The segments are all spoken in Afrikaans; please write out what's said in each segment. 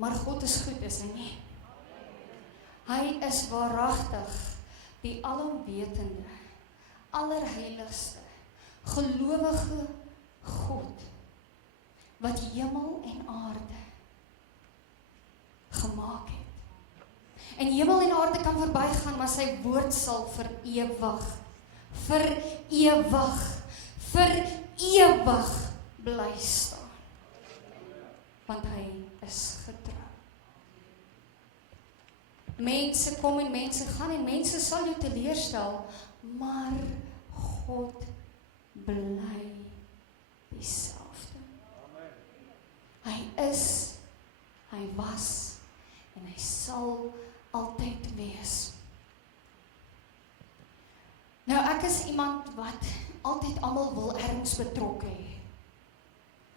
Maar God is goed, is hy nie? Hy is waaragtig die alomwetende, allerheiligste, gelowige God, wat hemel en aarde gemaak het. En hemel en aarde kan verbygaan, maar sy woord sal vir ewig bly staan. Want hy is getrou. Mense kom en mense gaan en mense sal jou teleurstel, maar God bly dieselfde. Hy is, hy was en hy sal altyd wees. Nou ek is iemand wat altyd almal wil ergens betrokke hê.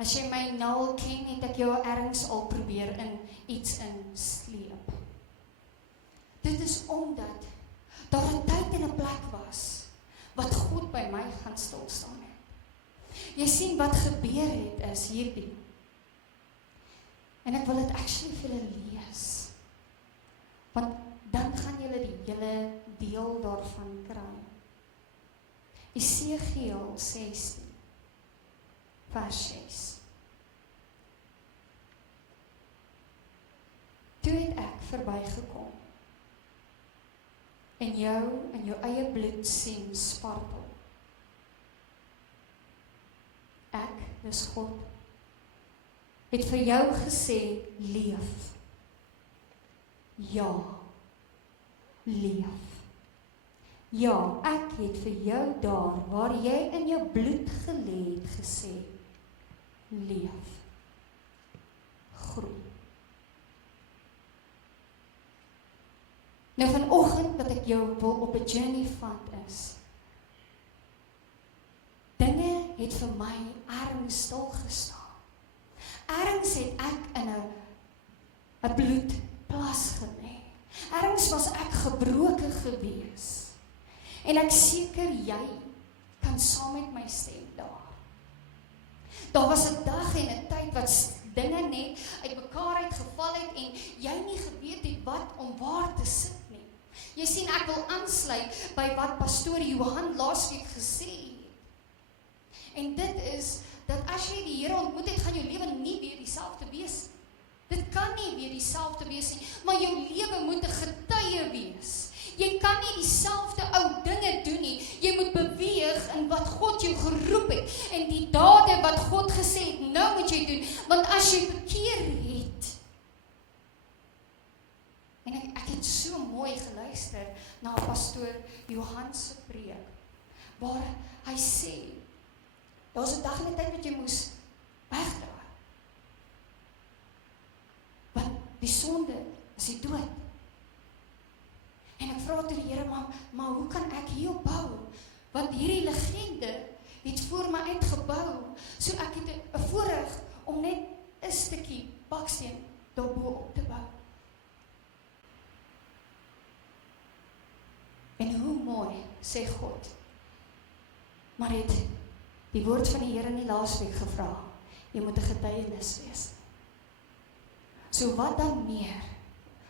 As jy my nou al ken, het ek jou ergens al probeer in iets insleep. Dit is omdat daar 'n tyd en 'n plek was wat God by my gaan stilstaan het. Jy sien wat gebeur het is hierdie. En ek wil dit actually vir julle lees. Want dan gaan julle die hele deel daarvan kry. Esegiel 16 vers 6. Toe het ek verbygekom en jou in jou eie bloed sien spartel. Ek, dis God, het vir jou gesê, leef. Ja, leef. Ja, ek het vir jou daar, waar jy in jou bloed gelê het, gesê, leef. Groei. Nou vanoggend wat ek jou wil op 'n journey vat is, dinge het vir my ergens stil gestaan. Ergens het ek in 'n bloedplas gelê. Ergens was ek gebroken gewees. En ek seker jy kan saam met my stem daar. Daar was 'n dag en 'n tyd wat dinge net uit mekaar uitgeval het en jy nie geweet het wat om waar te sit nie. Jy sien, ek wil aansluit by wat pastoor Johan laasweek gesê het. En dit is dat as jy die Here ontmoet het, gaan jou lewe nie weer dieselfde wees. Dit kan nie weer dieselfde wees nie, maar jou lewe moet 'n getuie wees. Jy kan nie dieselfde ou dinge doen nie. Jy moet beweeg in wat God jou geroep het en die dade wat God gesê het, nou moet jy doen. Want as jy bekeer het, en ek het so mooi geluister na pastoor Johan se preek, waar hy sê, daar was 'n dag en 'n tyd wat jy moes wegdra. Want die sonde is die dood. En ek vra toe die Here, maar hoe kan ek hierop bou? Want hierdie legende het voor my uitgebou, so ek het 'n voorreg om net 'n stukkie baksteen daarbo op te bou. En hoe mooi, sê God, maar het die woord van die Here nie laasweek gevra, jy moet 'n getuienis wees. So wat dan meer?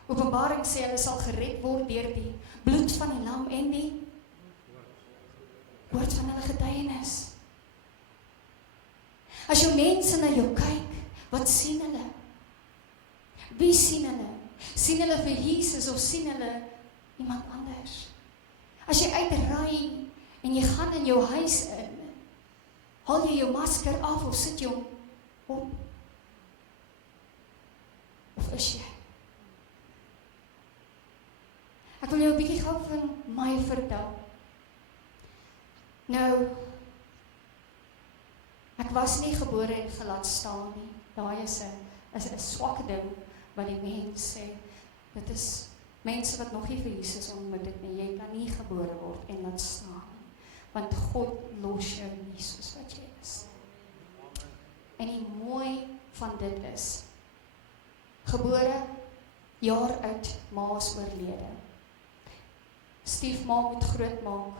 Openbaring sê hulle sal gered word deur die bloed van die lam en die woord van hulle getuienis. As jou mense na jou kyk, wat sien hulle? Wie sien hulle? Sien hulle vir Jesus of sien hulle iemand anders? As jy uitry en jy gaan in jou huis in, haal jy jou masker af of sit jy hom op? Of is jy? Ek wil jou 'n bietjie gou van my vertel. Nou, ek was nie gebore en gelaat staan nie. Daai is 'n swak ding wat die mens sê. Dit is mense wat nog nie vir Jesus ontmoet het nie. Jy kan nie gebore word en laat staan nie. Want God los jou nie soos wat jy is. En die mooi van dit is, gebore, jaar oud, ma is oorlede. Stiefma moet groot maak.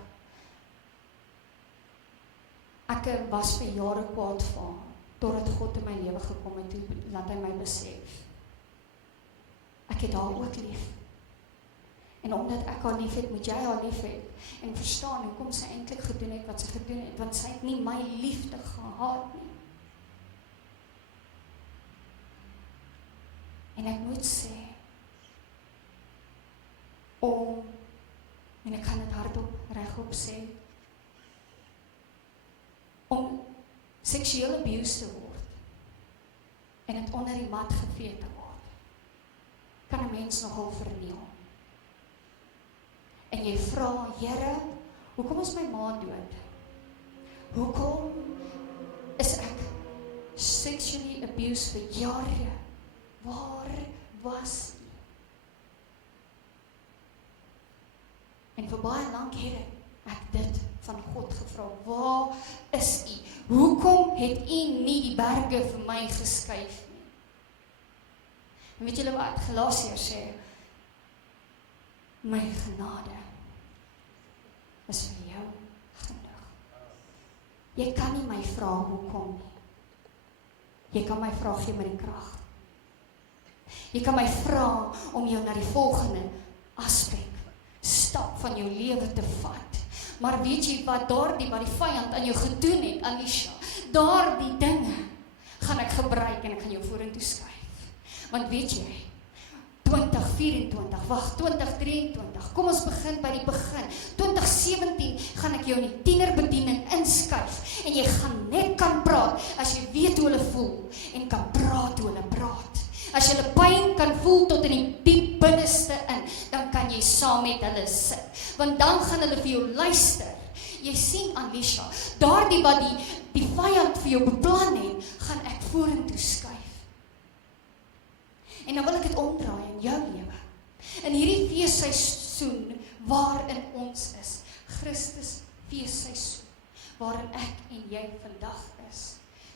Ek was vir jare kwaad vir hom, totdat God in my lewe gekom het, toe laat hy my besef. het haar ook lief. En omdat ek haar lief het, moet jy haar lief het. En verstaan hoekom sy eintlik gedoen het wat sy gedoen het, want sy het nie my liefde gehad nie. En ek moet sê, en ek kan dit hardop regop sê, om seksueel abuse te word, en het onder die mat gevee te word, kan 'n mens nogal verniel. En jy vra, Here, hoekom is my ma dood? Hoekom is ek sexually abused vir jare? Waar was U? En vir baie lank het ek dit van God gevra, waar is U? Hoekom het U nie die berge vir my geskuif nie? En weet julle wat Galasiërs sê? My genade is vir jou genoeg. Jy kan nie my vra hoekom nie. Jy kan my vra, gee my die krag. Jy kan my vra om jou na die volgende aspek, stap van jou lewe te vat. Maar weet jy wat wat die vyand aan jou gedoen het, Alicia, daardie dinge gaan ek gebruik en ek gaan jou vorentoe skuif. Want weet jy, 2023, kom ons begin by die begin. 2017 gaan ek jou in die tienerbediening inskuif en jy gaan net kan praat as jy weet hoe hulle voel en kan praat hoe hulle praat. As jy hulle pyn kan voel tot in die diep binneste in, dan kan jy saam met hulle sit. Want dan gaan hulle vir jou luister. Jy sien, Alicia, daardie wat die vyand vir jou beplan het, gaan ek vorentoe skuif. En dan wil ek dit omdraai in jou lewe. In hierdie feesseisoen waarin ons is, Christus feesseisoen, waarin ek en jy vandag is,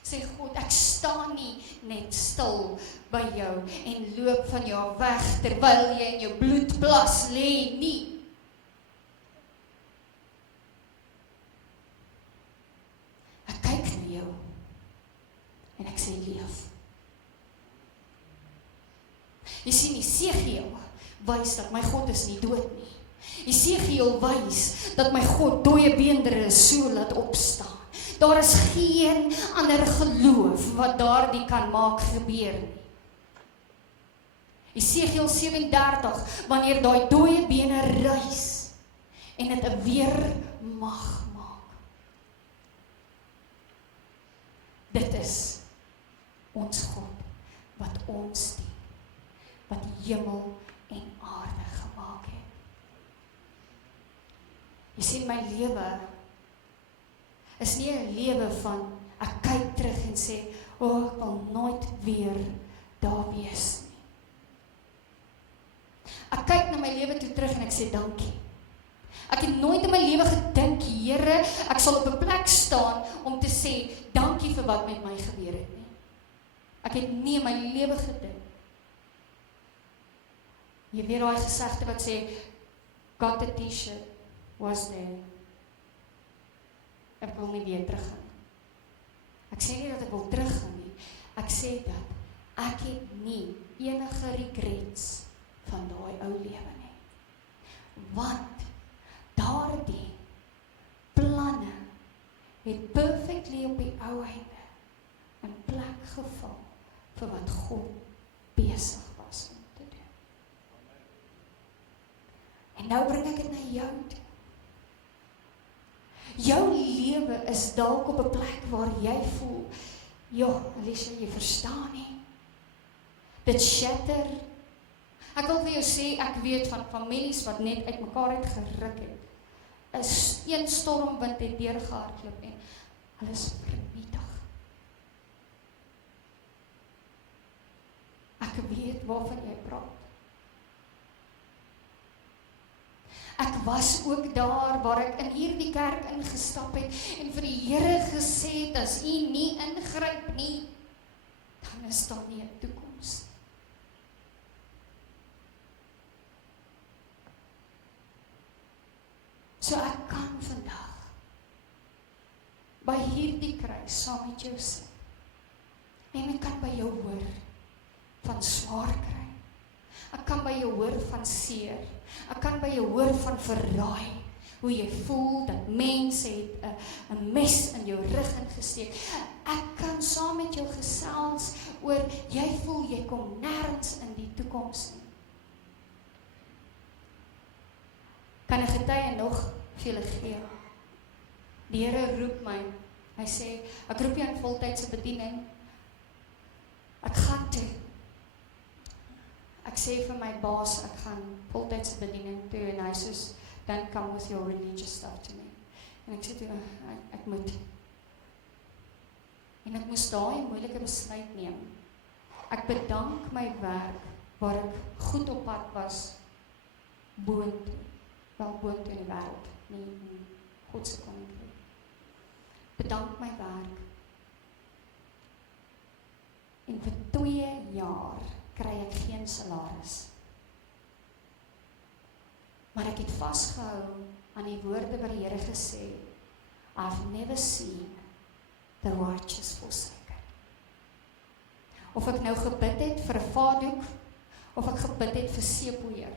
sê God, ek staan nie net stil by jou en loop van jou weg terwyl jy in jou bloedplas lê nie. Ek kyk na jou en ek sê leef. Jy sien, Esegiel wys dat my God is nie dood nie. Esegiel wys dat my God dooie beendere so laat opstaan. Daar is geen ander geloof wat daardie kan maak gebeur nie. Esegiel 37, wanneer daai dooie bene rys en dit weer mag maak. Dit is ons God wat ons dien, wat die hemel en aarde gemaak het. Jy sien, my lewe is nie 'n lewe van, ek kyk terug en sê, ek wil nooit weer daar wees nie. Ek kyk na my lewe toe terug en ek sê dankie. Ek het nooit in my lewe gedink, Here, ek sal op 'n plek staan om te sê, dankie vir wat met my gebeur het nie. Ek het nie in my lewe gedink. Jy weet daai gesegde wat sê, got the t-shirt, was there. Ek wil nie weer teruggaan nie. Ek sê nie dat ek wil teruggaan nie. Ek sê dat ek het nie enige regrets van daai ou lewe nie. Want daardie planne het perfectly op die ou einde in plek geval vir wat God besig was om te doen. En nou bring ek dit na jou toe. Jou lewe is dalk op 'n plek waar jy voel, Alicia, jy verstaan nie. Dit shatter. Ek wil vir jou sê, ek weet van families wat net uit mekaar uit geruk het. 'n Een stormwind het deurgehardloop en hulle is vernietig. Ek weet waarvan jy praat. Ek was ook daar waar ek in hierdie kerk ingestap het en vir die Here gesê het, as U nie ingryp nie, dan is daar nie 'n toekoms. So ek kan vandag by hierdie kruis saam met jou sit. En ek kan by jou hoor van swaar kry. Ek kan by jou hoor van seer. Ek kan by jou hoor van verraai. Hoe jy voel dat mense het 'n mes in jou rug ingesteek. Ek kan saam met jou gesels oor jy voel jy kom nêrens in die toekoms nie. Kan 'n getuie nog vir julle gee? Die Here roep my. Hy sê, ek roep jou in voltydse bediening. Ek gaan toe. Ek sê vir my baas, ek gaan voltydse bediening toe en hy sê, don't come with your religious stuff to me. En ek sê toe, ek moet. En ek moes daai moeilike besluit neem. Ek bedank my werk waar ek goed op pad was boontoe. Wel boontoe in die wêreld, nie in God se koninkryk. Bedank my werk. En vir 2 jaar kry ek geen salaris. Maar ek het vasgehou aan die woorde wat die Here gesê, I've never seen the righteous forsaken. Of ek nou gebid het vir 'n vaatdoek, of ek gebid het vir seepoeier.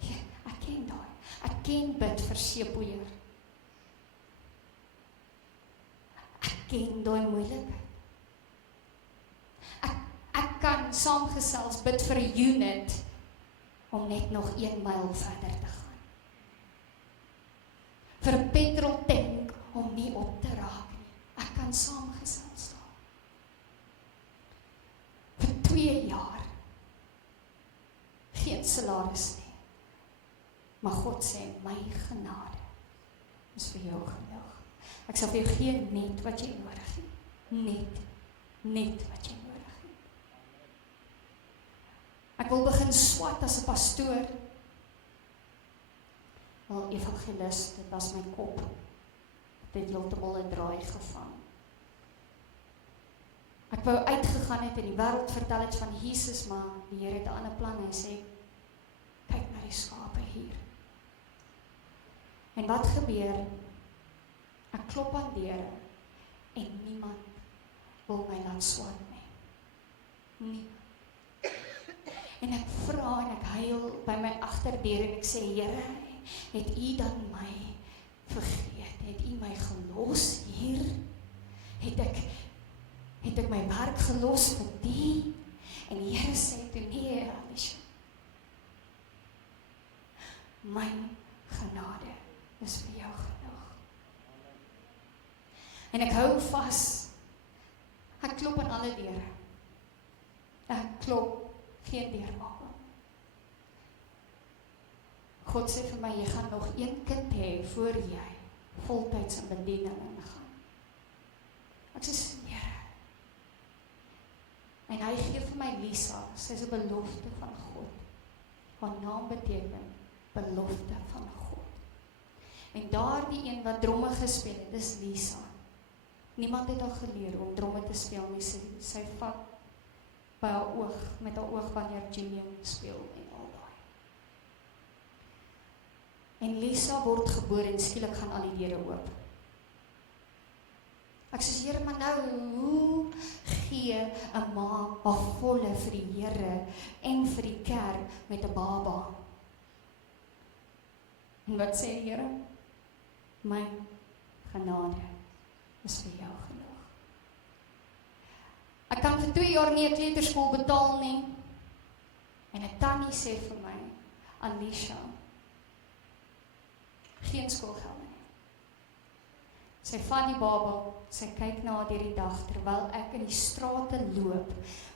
Ja, ek ken daai. Ek ken bid vir seepoeier. Ek ken daai moeilikheid. Ek kan saamgesels bid vir 'n unit om net nog 1 myl verder te gaan. Vir 'n petroltank om nie op te raak nie. Ek kan saamgesels daar. Vir 2 jaar. Geen salaris nie. Maar God sê, my genade is vir jou genoeg. Ek sal vir jou gee net wat jy nodig het. Net wat jy nodig het. Ek wil begin swat as 'n pastoor. Wel, evangelis, dit was my kop. Dit het heeltemal 'n draai gevang. Ek wou uitgegaan het en die wêreld vertel het van Jesus, maar die Here het 'n ander plan. Hy sê, kyk na die skape hier. En wat gebeur? Ek klop aan deure en niemand wil my laat swat nie. Niemand. En ek vra en ek huil by my agterdeur en ek sê, Here, het U dan my vergeet? Het U my gelos hier? Het ek my werk gelos vir die? En die Here sê toe, nee, Alicia. My genade is vir jou genoeg. En ek hou vas. Ek klop aan alle deure. Ek klop, geen deur maak. God sê vir my, jy gaan nog 1 kind hê voor jy voltyds in bediening ingaan. Ek sê, Here. En hy gee vir my Lisa, sy is 'n belofte van God. Haar naam beteken belofte van God. En daardie een wat dromme gespeel het, dis Lisa. Niemand het haar geleer om dromme te speel nie. Sy vat by haar oog, met haar oog wanneer Julian speel en al daai. En Lisa word gebore en skielik gaan al die deure oop. Ek sê, Here, maar nou, hoe gee 'n ma haar volle vir die Here en vir die kerk met 'n baba? En wat sê die Here? My genade is vir jou genoeg. Ek kan vir 2 jaar nie 'n kleuterskool betaal nie. En 'n tannie sê vir my, Alicia, geen skoolgeld nie. Sy vat die baba, sy kyk na haar deur die dag, terwyl ek in die strate loop,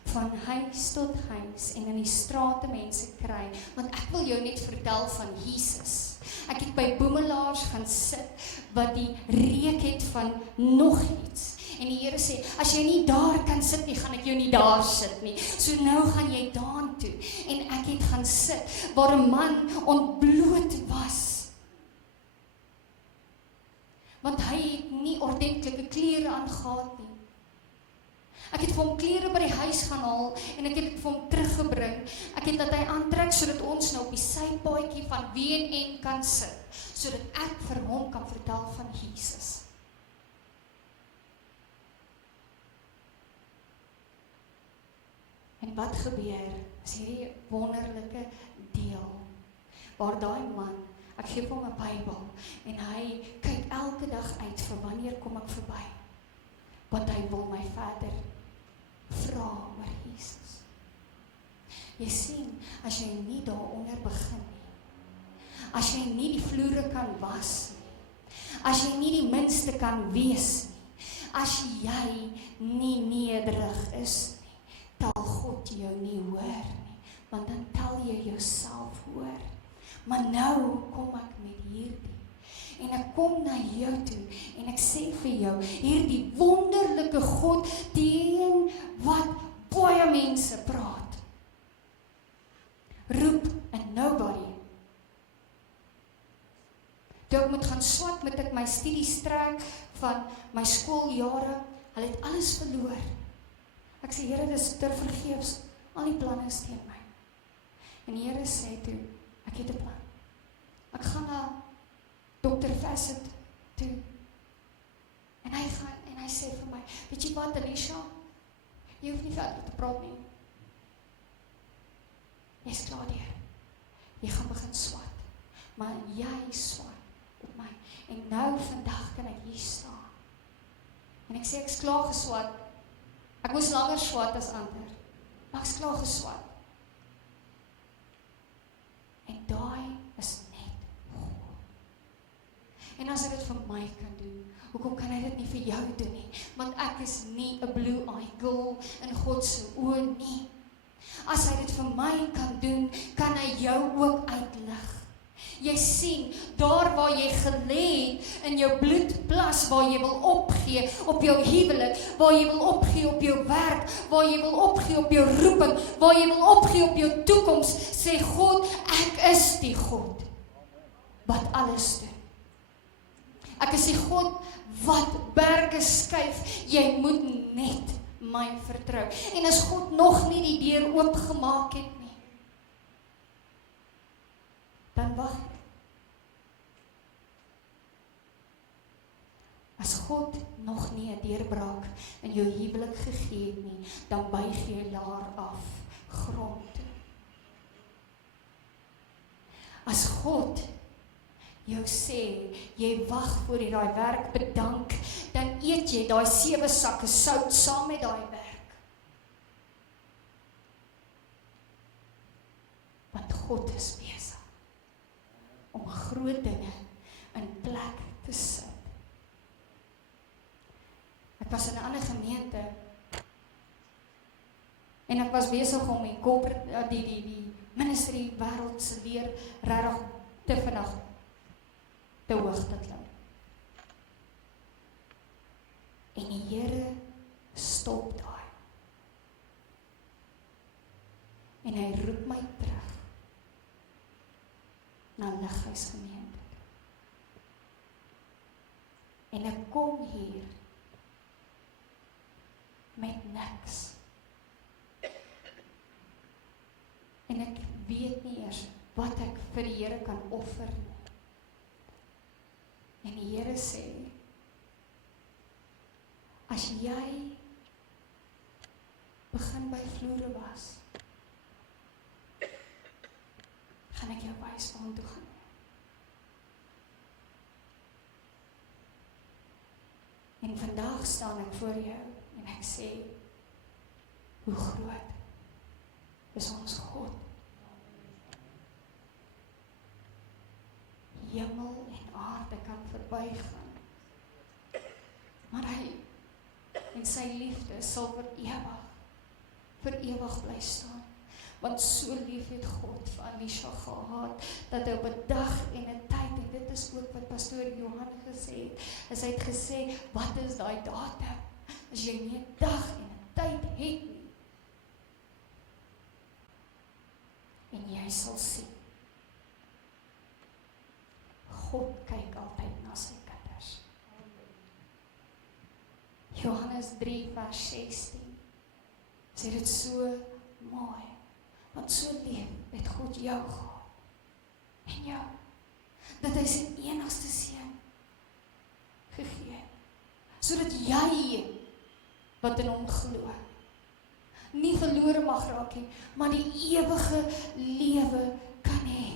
van huis tot huis, en in die strate mense kry, want ek wil jou net vertel van Jesus. Ek het by boemelaars gaan sit, wat die reuk het van nog iets. En die Here sê, as jy nie daar kan sit nie, gaan ek jou nie daar sit nie. So nou gaan jy daartoe. En ek het gaan sit, waar 'n man ontbloot was. Want hy het nie ordentlike klere aangehad nie. Ek het vir hom klere by die huis gaan haal, en ek het dit vir hom teruggebring. Ek het dat hy aantrek, sodat ons nou op die sypaadjie van WNN kan sit, sodat ek vir hom kan vertel van Jesus. En wat gebeur? is hierdie wonderlike deel, waar daai man, ek gee hom 'n Bybel, en hy kyk elke dag uit vir wanneer kom ek verby, want hy wil my verder vra oor Jesus. Jy sien, as jy nie daaronder begin nie, as jy nie die vloere kan was nie, as jy nie die minste kan wees nie, as jy nie nederig is nie, tel God jou nie hoor nie, want dan tel jy jouself hoor. Maar nou kom ek met hierdie, en ek kom na jou toe, en ek sê vir jou, hierdie wonderlike God, teen wat baie mense praat, roep en nobody. Toe ek moet gaan swat, moet ek my studies trek van my skooljare, hulle het alles verloor. Ek sê, Here, dis ter vergeefs, al die planne is teen my. En die Here sê toe, ek het 'n plan. Ek gaan na Dr. Fassett toe. En hy gaan, en hy sê vir my, weet jy wat, Alicia, jy hoef nie verder te praat nie. Jy is klaar deur. Jy gaan begin swat. Maar jy swat op my. En nou vandag kan ek hier staan. En ek sê, ek is klaar geswat. Ek moes langer swat as ander. Maar ek is klaar geswat. En daai is net God. En as hy dit vir my kan doen, hoekom kan hy dit nie vir jou doen nie? Want ek is nie 'n blue-eyed girl in God se oë nie. As hy dit vir my kan doen, kan hy jou ook uitlig. Jy sien, daar waar jy gelê het in jou bloedplas, waar jy wil opgee op jou huwelik, waar jy wil opgee op jou werk, waar jy wil opgee op jou roeping, waar jy wil opgee op jou toekoms, sê God, ek is die God wat alles doen. Ek is die God wat berge skuif, jy moet net my vertrou. En as God nog nie die deur oopgemaak het nie, dan wag. As God nog nie 'n deurbraak in jou huwelik gegee het nie, dan buig jy daar af grond toe. As God jou sê, jy wag voor jy daai werk bedank, dan eet jy daai 7 sakke sout saam met daai werk. Want God is besig om groot dinge in plek te sit. Ek was in 'n ander gemeente, en ek was besig om die ministry wêreld se leer regtig te vinnig te hoog te klim. En die Here stop daai. En hy roep my terug na Lighuisgemeente. En ek kom hier met niks. En ek weet nie eers wat ek vir die Here kan offer nie. En die Here sê, as jy begin by vloere was, gaan ek jou wys waar om toe gaan. En vandag staan ek voor jou en ek sê, hoe groot is ons God. Hemel en aarde kan verbygaan, maar hy en sy liefde sal vir ewig bly staan. Want so lief het God vir Alicia gehad, dat hy op 'n dag en 'n tyd, en dit is ook wat pastoor Johan gesê het, is hy het gesê, wat is daai datum? As jy nie 'n dag en 'n tyd het nie, en jy sal sien, God kyk altyd na sy kinders. Johannes 3 vers 16 sê dit so mooi, want so lief het God jou gehad, en jou, dat hy sy enigste seun gegee het, sodat jy wat in hom glo, nie verlore mag raak nie, maar die ewige lewe kan hê.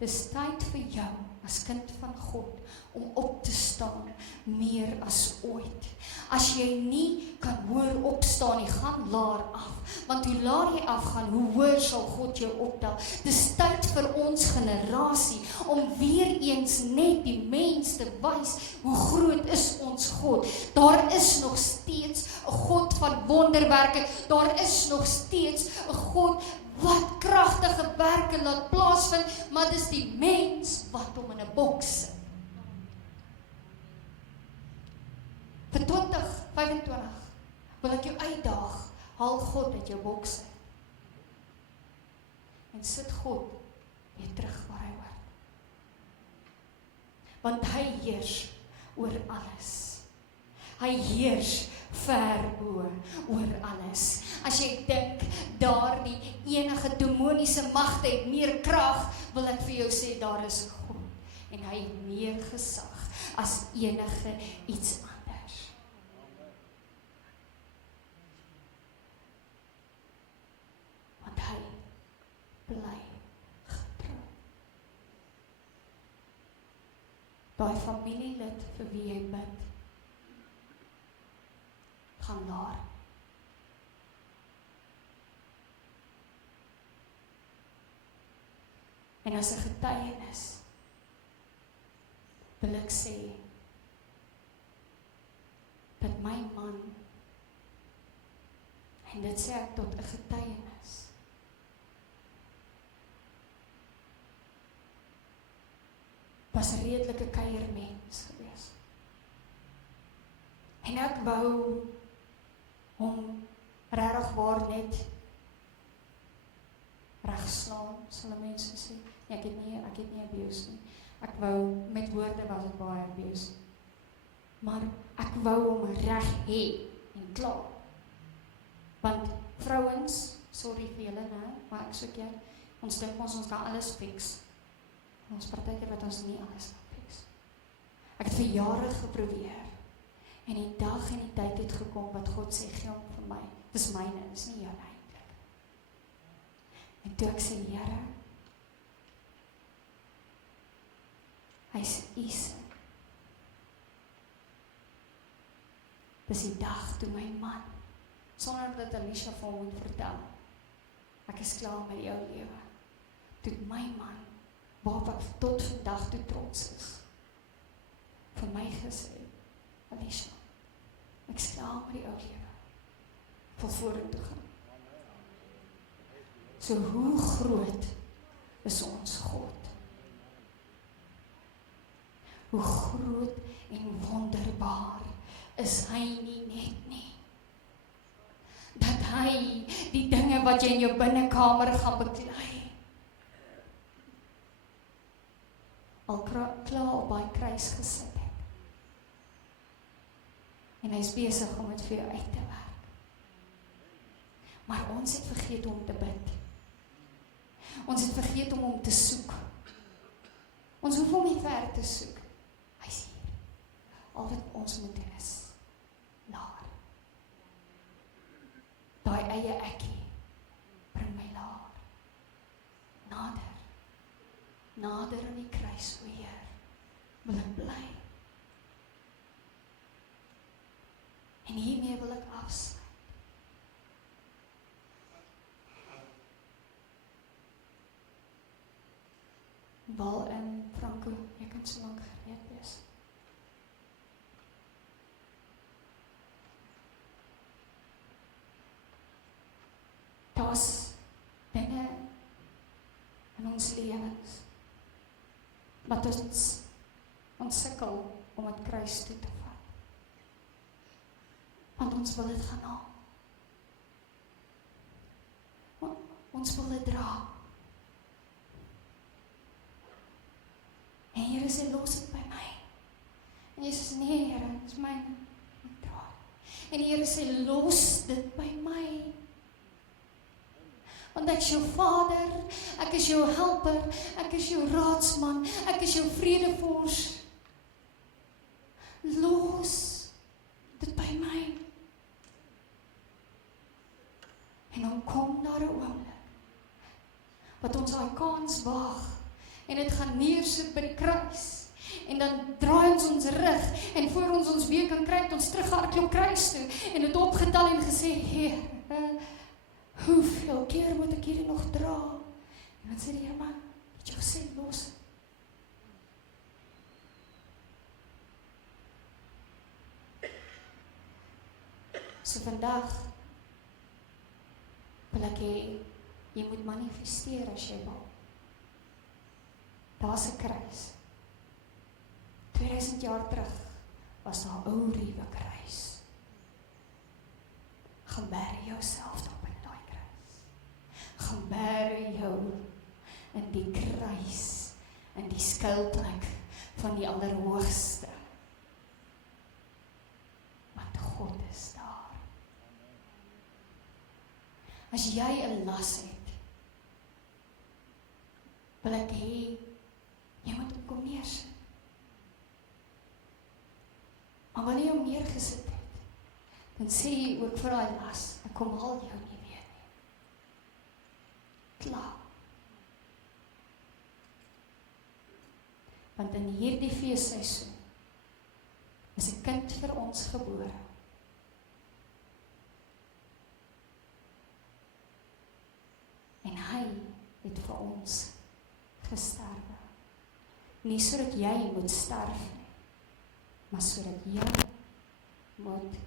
Dis tyd vir jou as kind van God om op te staan meer as ooit. As jy nie kan hoor opstaan nie, gaan laer af. Want hoe laer jy afgaan, hoe hoër sal God jou optel. Dis tyd vir ons generasie om weer eens net die mens te wys hoe groot is ons God. Daar is nog steeds 'n God van wonderwerke. Daar is nog steeds 'n God wat kragtige werke laat plaasvind, maar dis die mens wat hom in 'n boks sit. Vir 2025 wil ek jou uitdaag, haal God uit jou boks uit. En sit God weer terug waar hy hoort. Want hy heers oor alles. Hy heers ver bo oor alles. As jy dink daardie enige demoniese magte het meer krag, wil ek vir jou sê daar is 'n God en hy het meer gesag as enige iets anders. Want hy bly getrou. Daai familielid vir wie jy bid, gaan daar. En as 'n getuienis wil ek sê dat my man, en dit sê ek tot 'n getuienis, was 'n redelike kuiermens gewees. En ek wou hom regtig waar net regslaan, sal mense sê. Ek het nie abuse nie. Ek wou, met woorde was dit baie abuse. Maar ek wou hom reg hê en klaar. Want vrouens, sorry vir julle nou, maar ek soek jy, ons dink ons kan alles fix. Ons partykeer wat ons nie alles kan fix. Ek het vir jare geprobeer. En die dag en die tyd het gekom wat God sê, gee hom vir my. Dis myne, dis nie jou eintlik. En toe ek sê, Here, hy's u sin. Dis die dag toe my man, sonder dat Alicia vir hom moet vertel, ek is klaar met jou lewe. Toe my man, waarop ek tot vandag toe trots is, vir my gesê, Alicia, ek is klaar met die ou lewe, vir vorentoe gaan. So hoe groot is ons God? Hoe groot en wonderbaar is hy nie net nie. Dat hy die dinge wat jy in jou binnekamer gaan beklei, al klaar op daai kruis gesit het. En hy is besig om dit vir jou uit te werk. Maar ons het vergeet om te bid. Ons het vergeet om hom te soek. Ons hoef hom nie ver te soek. Hy is hier. Al wat ons moet doen is laer. Daai eie ekkie bring my laer. Nader. Nader aan die kruis, o Heer, wil ek bly. En hiermee wil ek afsluit. Val en Franco, jy kan so lank gereed wees. Daar's dinge in ons lewens wat ons sukkel om het kruis toe te vat. Want ons wil dit gaan haal. Ons wil dit dra. En Here sê, los dit by my. En jy sê, nee Here, dit is myne. Ek dra. En die Here sê, los dit by my. Want ek is jou Vader, ek is jou helper, ek is jou raadsman, ek is jou vredevors. los dit by my. En dan kom daar 'n oomblik, wat ons daai kans waag, en dit gaan neersit by die kruis, en dan draai ons rug, en voor ons weer kan kry, het ons terughardloop kruis toe, en het opgetel en gesê, Heer, hoeveel keer moet ek hierdie nog dra? En dan sê die Heer, maar, het jy gesê, los. So vandag, wil ek hê, jy moet manifesteer as jy wil. Daar's 'n kruis. 2000 jaar terug was daar 'n ou ruwe kruis. Gaan bære jouself op in daai kruis. Gaan bære jou in die kruis, in die skuilplek van die Allerhoogste. Want God is daar. As jy 'n las het, wil ek hê, jy moet hom kom neersit. Maar wanneer jy hom neergesit het, dan sê jy ook vir daai las, ek kom haal jou nie weer nie. Klaar. Want in hierdie feesseisoen is 'n kind vir ons gebore. En hy het vir ons gesterwe. Nie sodat jy moet sterf nie, maar sodat jy moet